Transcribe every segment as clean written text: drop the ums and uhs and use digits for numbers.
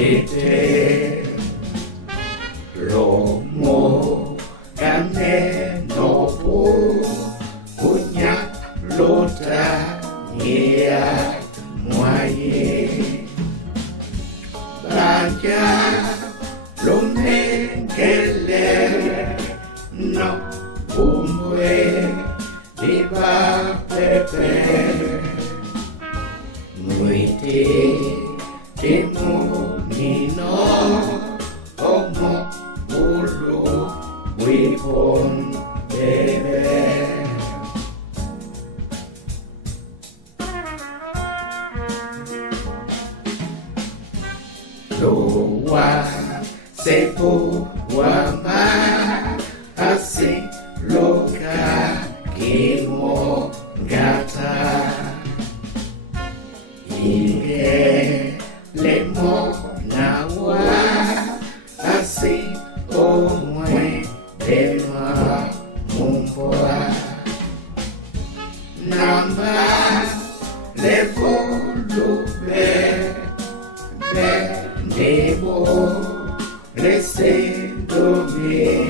tete lomo kane nopo kunya lota nia mwaye banja lomengele no umwe diba pepe muite demo nino omo ulu wipon bebe loa sepo wama asi loka kimo gata Inge lemo nawa asi omwe dema mumpoa namba lepo lube be nebo lese dobe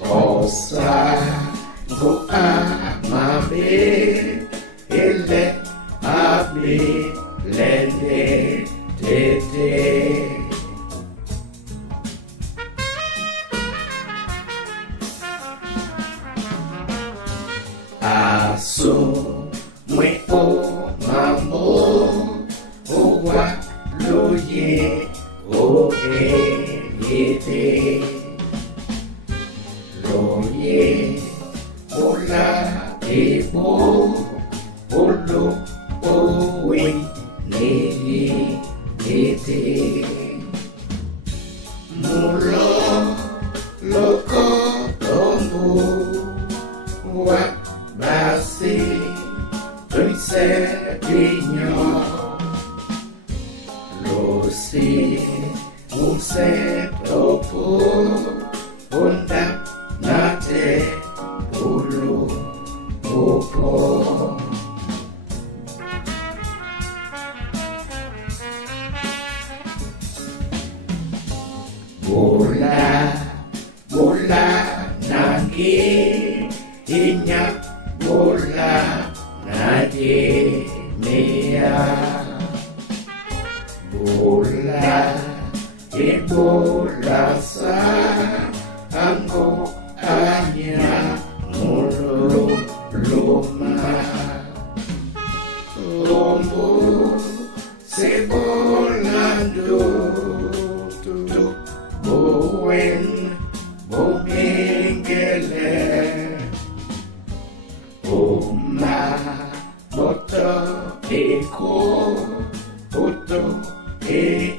osa go amabe ele abe lende tete aso mwe o mambo owa loye o yete loye ola ebo olo owe neye ete mulo loko tombo wa basi tuise dinyo losi unse topo onda nate ulu opo bola bola nangi inya bola nage mea bola bola sa ango anya molo loma lombo se volando tu boen bomengele oma moto eko oto e